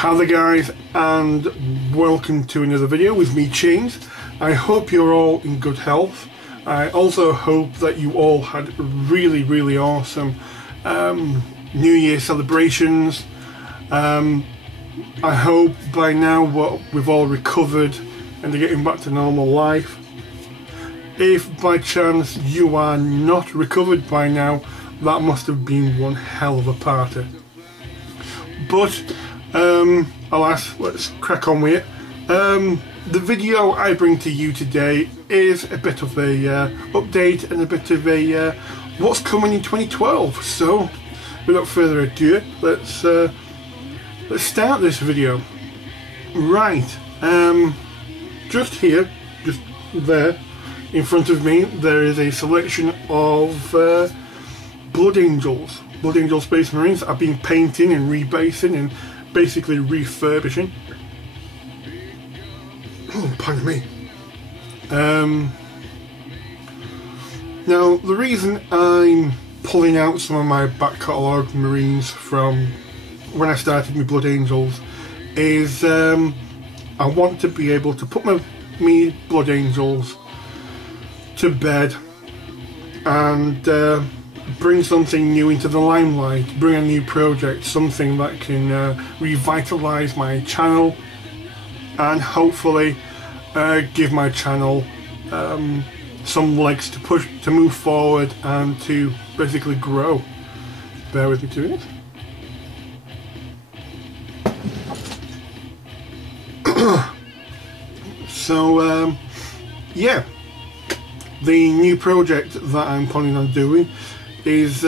Hi there guys, and welcome to another video with me, Chains. I hope you're all in good health. I also hope that you all had really awesome New Year celebrations. I hope by now we've all recovered and are getting back to normal life. If by chance you are not recovered by now, that must have been one hell of a party. But alas, let's crack on with it. The video I bring to you today is a bit of a update and a bit of a what's coming in 2012. So without further ado, let's start this video. Right, just here, just there in front of me, there is a selection of Blood Angels Space Marines. I've been painting and rebasing and basically refurbishing. Oh, pardon me. Now, the reason I'm pulling out some of my back catalogue Marines from when I started my Blood Angels is I want to be able to put my Blood Angels to bed and bring something new into the limelight, bring a new project, something that can revitalise my channel and hopefully give my channel some legs to move forward and to basically grow. Bear with me 2 minutes. So yeah, the new project that I'm planning on doing is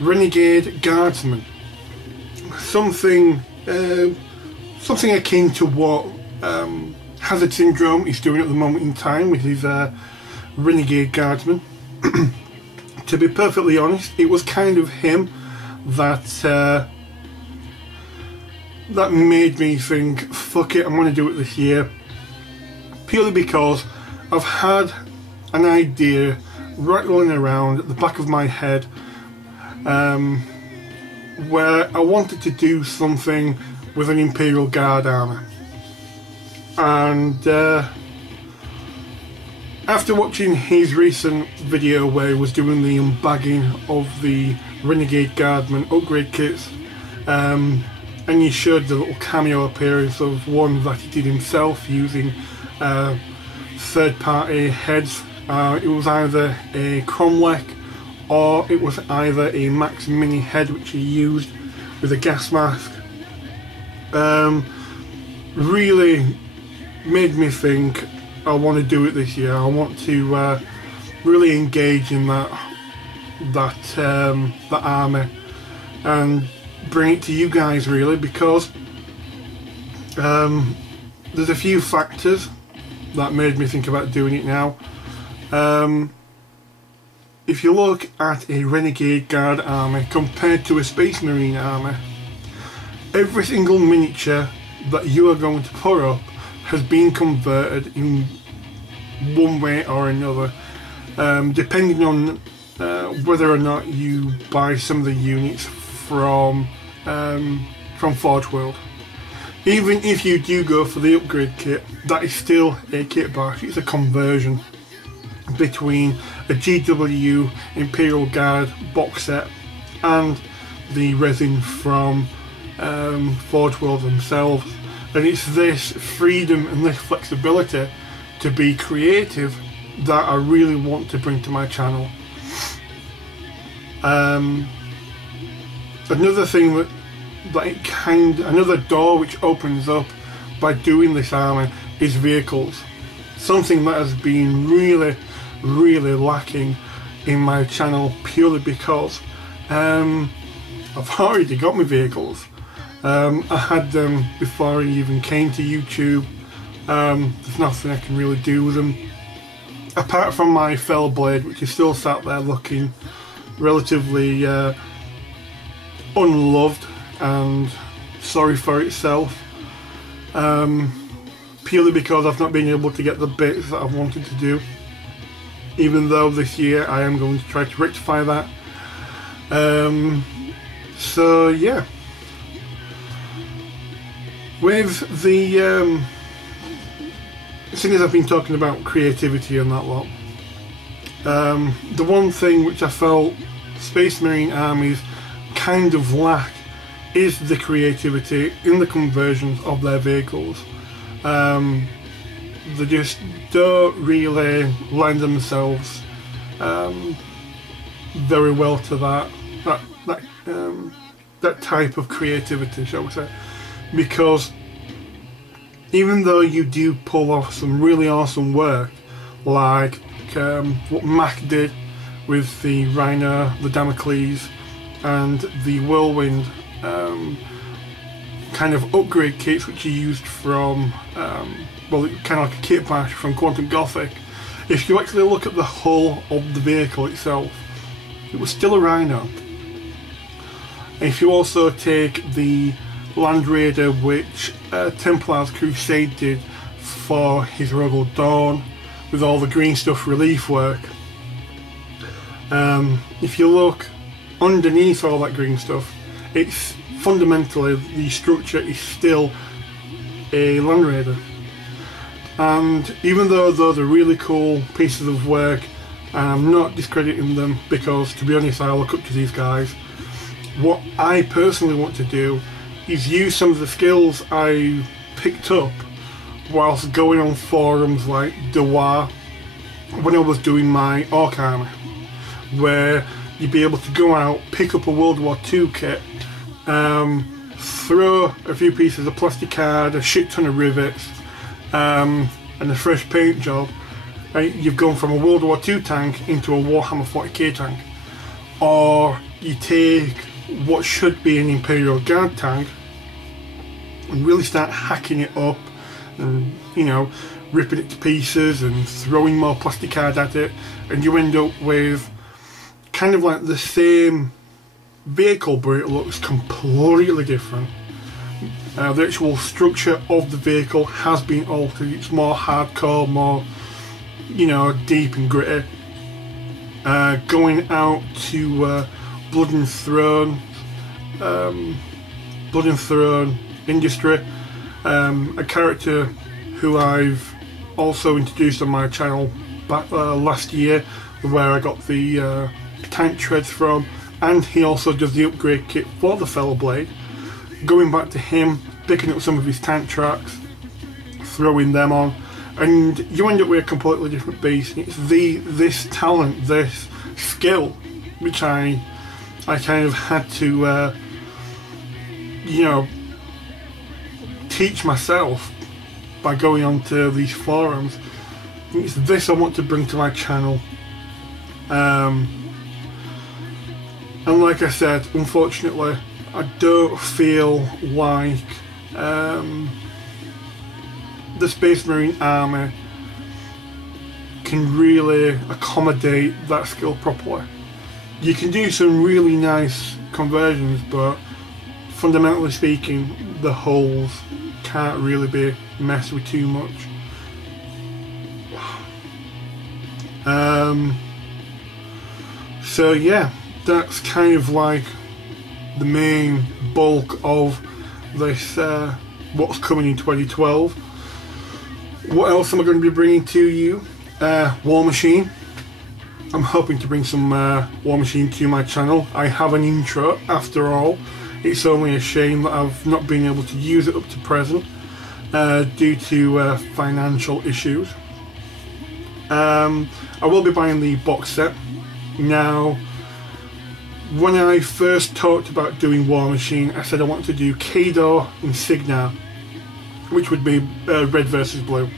Renegade Guardsman, something akin to what Hazard Syndrome is doing at the moment in time with his Renegade Guardsman. To be perfectly honest, it was kind of him that that made me think, fuck it, I'm going to do it this year, purely because I've had an idea rattling around at the back of my head where I wanted to do something with an Imperial Guard armour, and after watching his recent video where he was doing the unbagging of the Renegade Guardsman upgrade kits, and he showed the little cameo appearance of one that he did himself using third-party heads. It was either a Cromlech or it was either a Max Mini head which he used with a gas mask. Really made me think I want to do it this year. I want to really engage in that army and bring it to you guys, really, because there's a few factors that made me think about doing it now. If you look at a Renegade Guard army compared to a Space Marine army, every single miniature that you are going to put up has been converted in one way or another, depending on whether or not you buy some of the units from Forge World. Even if you do go for the upgrade kit, that is still a kit bash. It's a conversion between a GW Imperial Guard box set and the resin from Forge World themselves. And it's this freedom and this flexibility to be creative that I really want to bring to my channel. Another thing another door which opens up by doing this armour is vehicles. Something that has been really lacking in my channel, purely because I've already got my vehicles. I had them before I even came to YouTube. There's nothing I can really do with them apart from my fell blade, which is still sat there looking relatively unloved and sorry for itself, purely because I've not been able to get the bits that I've wanted to do, even though this year I am going to try to rectify that. So yeah, With the seeing as I've been talking about creativity and that lot, the one thing which I felt Space Marine armies kind of lack is the creativity in the conversions of their vehicles. They just don't really lend themselves very well to that type of creativity, shall we say, because even though you do pull off some really awesome work, like what Mac did with the Rhino, the Damocles, and the Whirlwind kind of upgrade kits which he used from, well, kind of like a kit bash from Quantum Gothic, if you actually look at the hull of the vehicle itself, it was still a Rhino. If you also take the Land Raider which Templar's Crusade did for his Rogal Dawn, with all the green stuff relief work, if you look underneath all that green stuff, it's fundamentally, the structure is still a Land Raider. And even though those are really cool pieces of work, I'm not discrediting them, because to be honest I look up to these guys. What I personally want to do is use some of the skills I picked up whilst going on forums like Dewar when I was doing my Orc army, where you'd be able to go out, pick up a World War II kit, throw a few pieces of plastic card, a shit ton of rivets, and a fresh paint job, and you've gone from a World War II tank into a Warhammer 40k tank. Or you take what should be an Imperial Guard tank and really start hacking it up and, you know, ripping it to pieces and throwing more plastic card at it, and you end up with kind of like the same vehicle, but it looks completely different. The actual structure of the vehicle has been altered. It's more hardcore, more, you know, deep and gritty. Going out to Blood and Throne Industry, a character who I've also introduced on my channel back last year, where I got the tank treads from, and he also does the upgrade kit for the Feller Blade. Going back to him, picking up some of his tank tracks, throwing them on, and you end up with a completely different beast. It's this talent, this skill, which I kind of had to you know, teach myself by going onto these forums. It's this I want to bring to my channel. And like I said, unfortunately, I don't feel like the Space Marine army can really accommodate that skill properly. You can do some really nice conversions, but fundamentally speaking, the hulls can't really be messed with too much. So yeah, that's kind of like the main bulk of this, what's coming in 2012. What else am I going to be bringing to you? War Machine. I'm hoping to bring some War Machine to my channel. I have an intro after all. It's only a shame that I've not been able to use it up to present due to financial issues. I will be buying the box set. Now, when I first talked about doing War Machine, I said I wanted to do Kador and Signar, which would be red versus blue.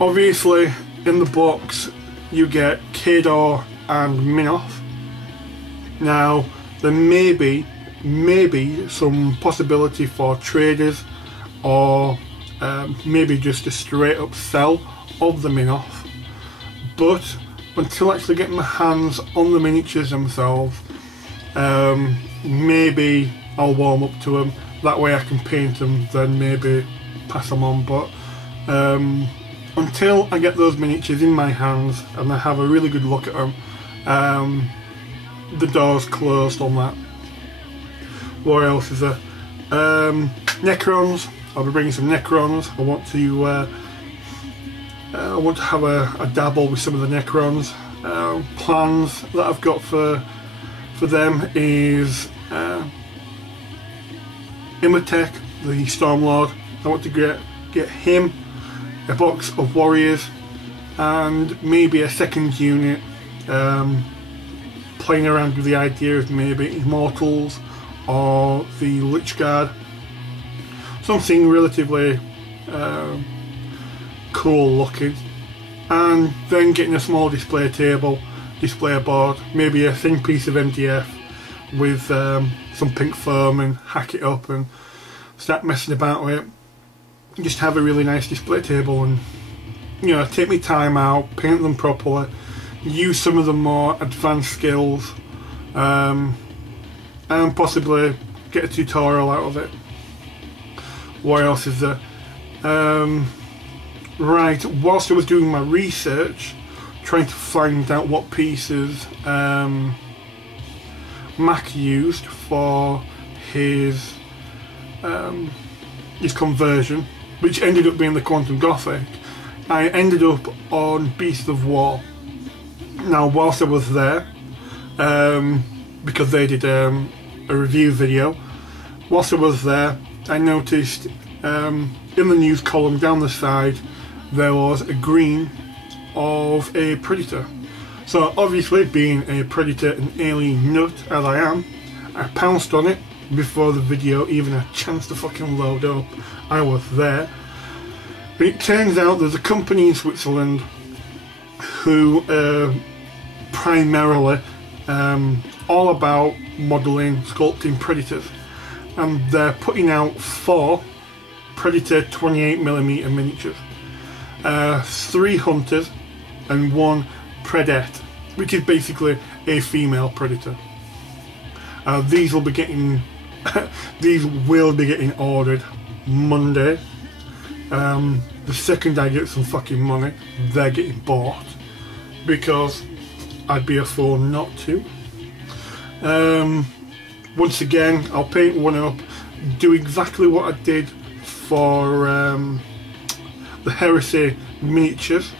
Obviously, in the box, you get Kador and Minoth. Now, there may be some possibility for traders, or maybe just a straight up sell of the Minoth, but until actually getting my hands on the miniatures themselves, maybe I'll warm up to them, that way I can paint them, then maybe pass them on. But until I get those miniatures in my hands and I have a really good look at them, the door's closed on that. What else is there? Necrons. I'll be bringing some Necrons. I want to have a dabble with some of the Necrons. Plans that I've got for them is Imhotep, the Stormlord. I want to get him, a box of warriors, and maybe a second unit. Playing around with the idea of maybe Immortals or the Lich Guard. Something relatively cool looking. And then getting a small display table, display board, maybe a thin piece of MDF with some pink foam, and hack it up and start messing about with it. Just have a really nice display table and, you know, take my time out, paint them properly, use some of the more advanced skills, and possibly get a tutorial out of it. What else is there? Right, whilst I was doing my research, trying to find out what pieces Mac used for his conversion, which ended up being the Quantum Gothic, I ended up on Beasts of War. Now, whilst I was there, because they did a review video, whilst I was there, I noticed in the news column down the side there was a green of a Predator. So obviously, being a Predator and alien nut as I am, I pounced on it before the video even had a chance to fucking load up. I was there. But it turns out there's a company in Switzerland who primarily all about modelling, sculpting Predators, and they're putting out 4 Predator 28mm miniatures, 3 Hunters and 1 Predette, which is basically a female Predator. These will be getting ordered Monday. The second I get some fucking money, they're getting bought, because I'd be a fool not to. Once again, I'll paint one up, do exactly what I did for the Heresy miniatures,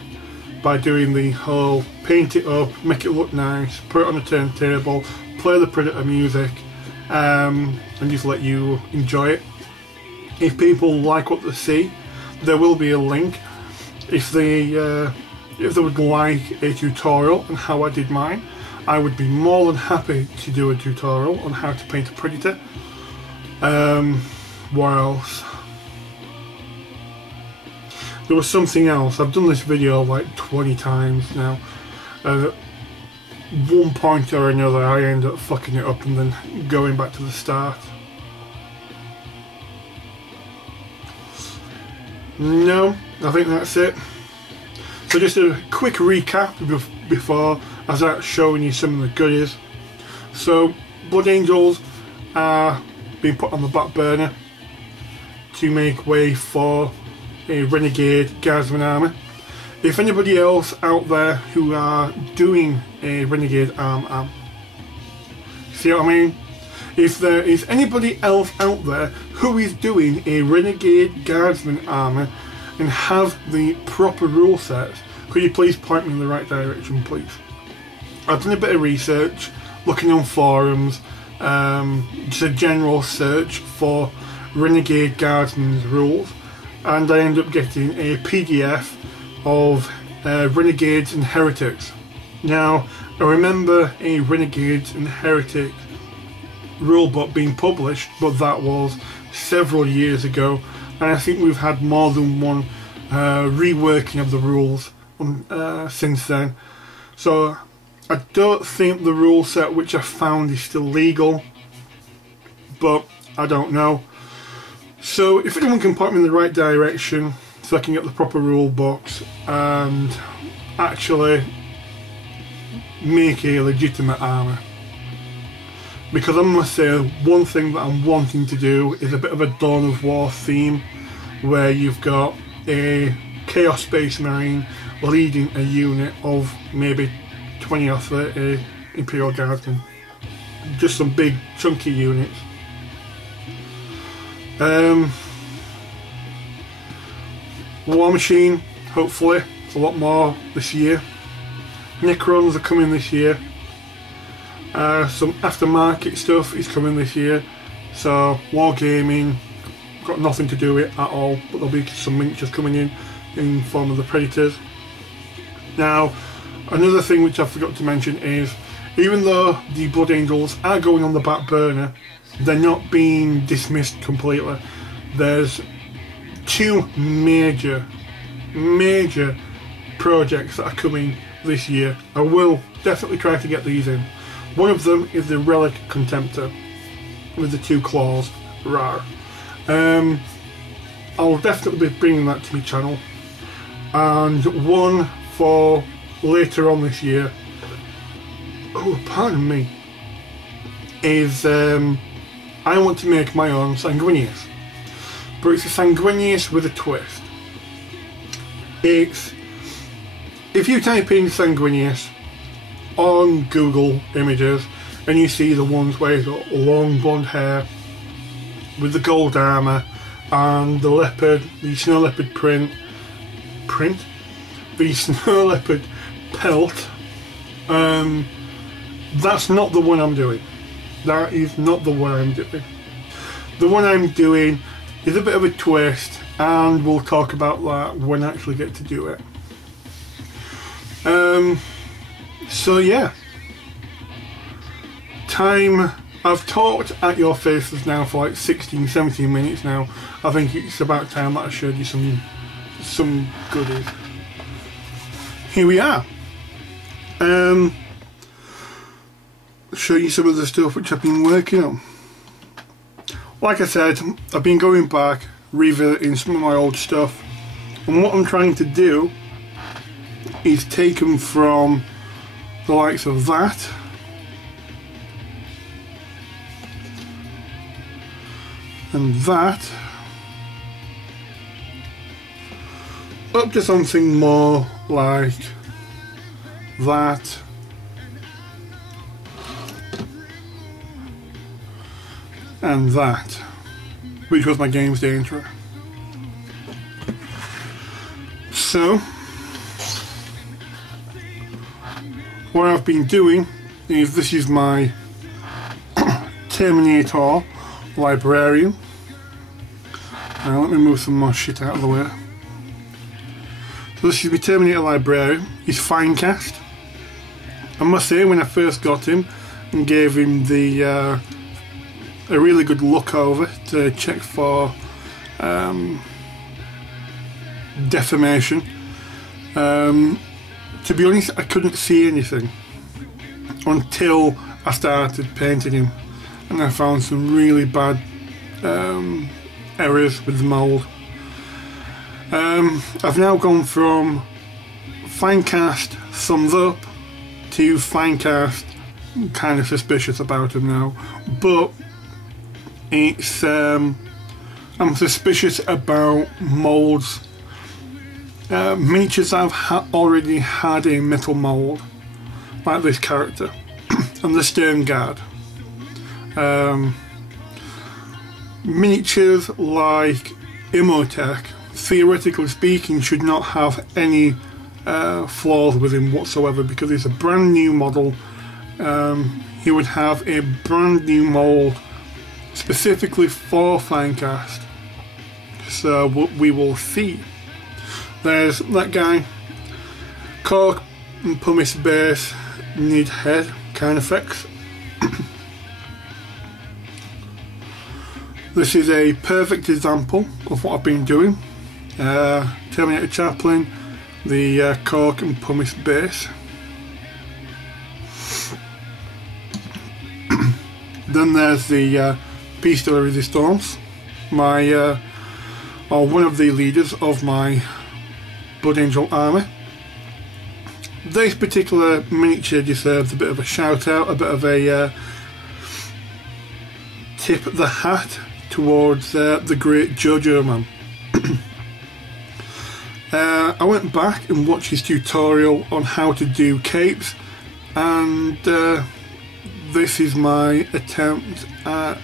by doing the whole paint it up, make it look nice, put it on a turntable, play the Predator music, and just let you enjoy it. If people like what they see, there will be a link. If they would like a tutorial on how I did mine, I would be more than happy to do a tutorial on how to paint a Predator. What else? There was something else. I've done this video like 20 times now. At one point or another I end up fucking it up and then going back to the start. No, I think that's it. So just a quick recap before I start showing you some of the goodies. So Blood Angels are being put on the back burner to make way for a Renegade Guardsman army. If anybody else out there who are doing a Renegade arm, see what I mean? If there is anybody else out there who is doing a Renegade Guardsman army and have the proper rule sets, could you please point me in the right direction, please? I've done a bit of research, looking on forums, just a general search for Renegade Guardsman's rules, and I end up getting a PDF of Renegades and Heretics. Now, I remember a Renegades and Heretics rulebook being published, but that was several years ago, and I think we've had more than one reworking of the rules since then. So I don't think the rule set which I found is still legal, but I don't know. So if anyone can point me in the right direction so I can get the proper rule books and actually make a legitimate army. Because I must say, one thing that I'm wanting to do is a bit of a Dawn of War theme, where you've got a Chaos Space Marine leading a unit of maybe 20 or 30 Imperial Guardsmen. Just some big chunky units. War Machine, hopefully, a lot more this year. Necrons are coming this year. Some aftermarket stuff is coming this year. So Wargaming, got nothing to do with it at all, but there'll be some miniatures coming in form of the Predators. Now, another thing which I forgot to mention is, even though the Blood Angels are going on the back burner, they're not being dismissed completely. There's two major projects that are coming this year. I will definitely try to get these in. One of them is the Relic Contemptor with the two claws. Rawr. I'll definitely be bringing that to my channel. And one for later on this year, oh pardon me, is I want to make my own Sanguinius, but it's a Sanguinius with a twist. It's, if you type in Sanguinius on Google Images and you see the ones where he's got long blonde hair with the gold armour and the leopard, the snow leopard the snow leopard pelt, that's not the one I'm doing. That is not the one I'm doing. The one I'm doing is a bit of a twist, and we'll talk about that when I actually get to do it. So yeah, time. I've talked at your faces now for like 16-17 minutes now. I think it's about time that I showed you some goodies. Here we are. Show you some of the stuff which I've been working on. Like I said, I've been going back, revisiting some of my old stuff, and what I'm trying to do is take them from the likes of that and that up to something more like that and that, which was my Games Day intro. So what I've been doing is, this is my Terminator Librarian. Now let me move some more shit out of the way. So this is my Terminator Librarian. He's fine cast. I must say, when I first got him and gave him the a really good look over to check for deformation, to be honest, I couldn't see anything until I started painting him, and I found some really bad errors with the mould. I've now gone from fine cast, thumbs up, to fine cast, kind of suspicious about him now, but it's I'm suspicious about moulds. Miniatures I've already had a metal mould, like this character, and the Stern Guard. Miniatures like Imhotech, theoretically speaking, should not have any flaws with him whatsoever, because it's a brand new model. He would have a brand new mould specifically for Finecast, so we will see. There's that guy, cork and pumice base, need head kind of effects. This is a perfect example of what I've been doing. Terminator Chaplain, the cork and pumice base. Then there's the Piece de la Resistance, my or one of the leaders of my Blood Angel army. This particular miniature deserves a bit of a shout out, a bit of a tip the hat towards the great Jojo man. I went back and watched his tutorial on how to do capes, and this is my attempt at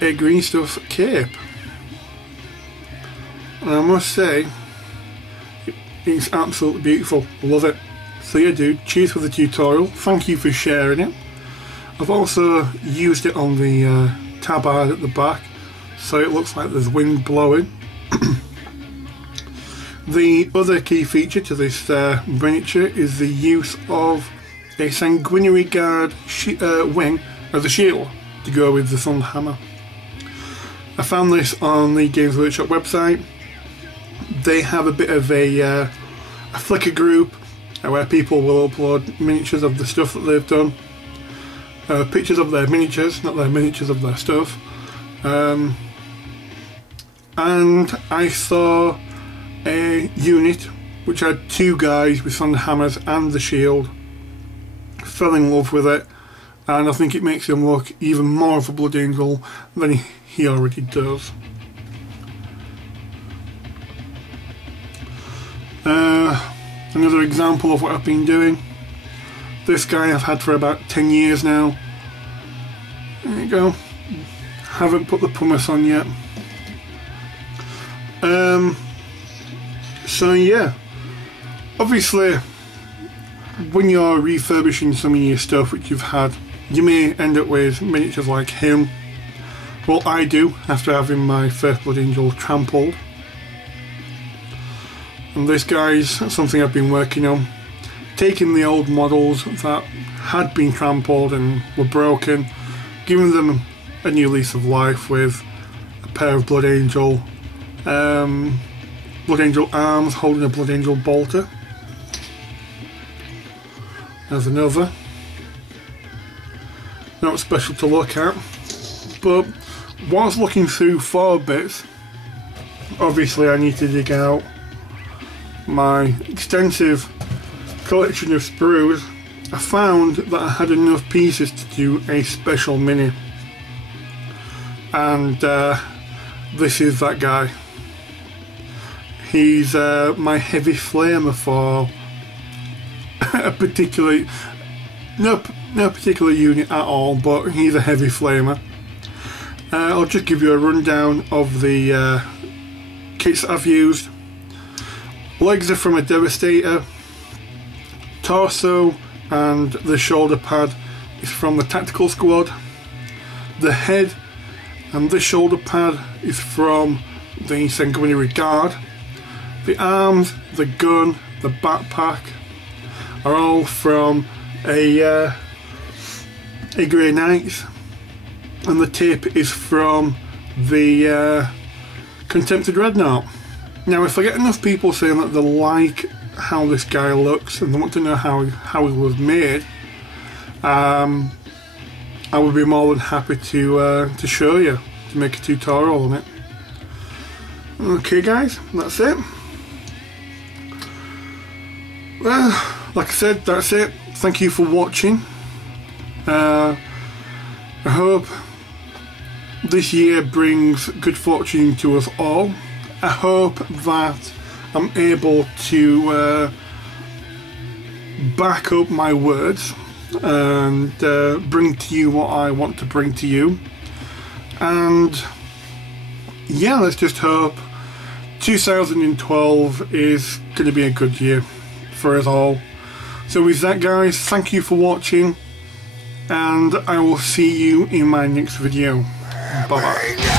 a green stuff cape, and I must say it's absolutely beautiful. Love it. So yeah dude, cheers for the tutorial, thank you for sharing it. I've also used it on the tabard at the back, so it looks like there's wind blowing. The other key feature to this miniature is the use of a sanguinary guard wing as a shield to go with the Thunder Hammer. I found this on the Games Workshop website. They have a bit of a Flickr group where people will upload miniatures of the stuff that they've done. Pictures of their miniatures, not their miniatures of their stuff. And I saw a unit which had two guys with thunder hammers and the shield. Fell in love with it, and I think it makes him look even more of a Blood Angel than he already does. Another example of what I've been doing. This guy I've had for about 10 years now. There you go. Haven't put the pumice on yet. So yeah, obviously when you're refurbishing some of your stuff which you've had, you may end up with miniatures like him. Well, I do, after having my first Blood Angel trampled. And this guy's something I've been working on, taking the old models that had been trampled and were broken, giving them a new lease of life with a pair of Blood Angel arms holding a Blood Angel bolter. There's another. Not special to look at, but whilst looking through 4 bits, obviously I need to dig out my extensive collection of sprues. I found that I had enough pieces to do a special mini, and this is that guy. He's my heavy flamer for a particular, no particular unit at all, but he's a heavy flamer. I'll just give you a rundown of the kits that I've used. Legs are from a Devastator. Torso and the shoulder pad is from the Tactical Squad. The head and the shoulder pad is from the Sanguinary Guard. The arms, the gun, the backpack are all from a Grey Knights, and the tip is from the Contempted Dreadnought. Now, if I get enough people saying that they like how this guy looks and they want to know how he was made, I would be more than happy to show you, to make a tutorial on it. Okay guys, that's it. Well, like I said, that's it. Thank you for watching. I hope this year brings good fortune to us all. I hope that I'm able to back up my words and bring to you what I want to bring to you. And yeah, let's just hope 2012 is going to be a good year for us all. So with that guys, thank you for watching, and I will see you in my next video. Bye bye.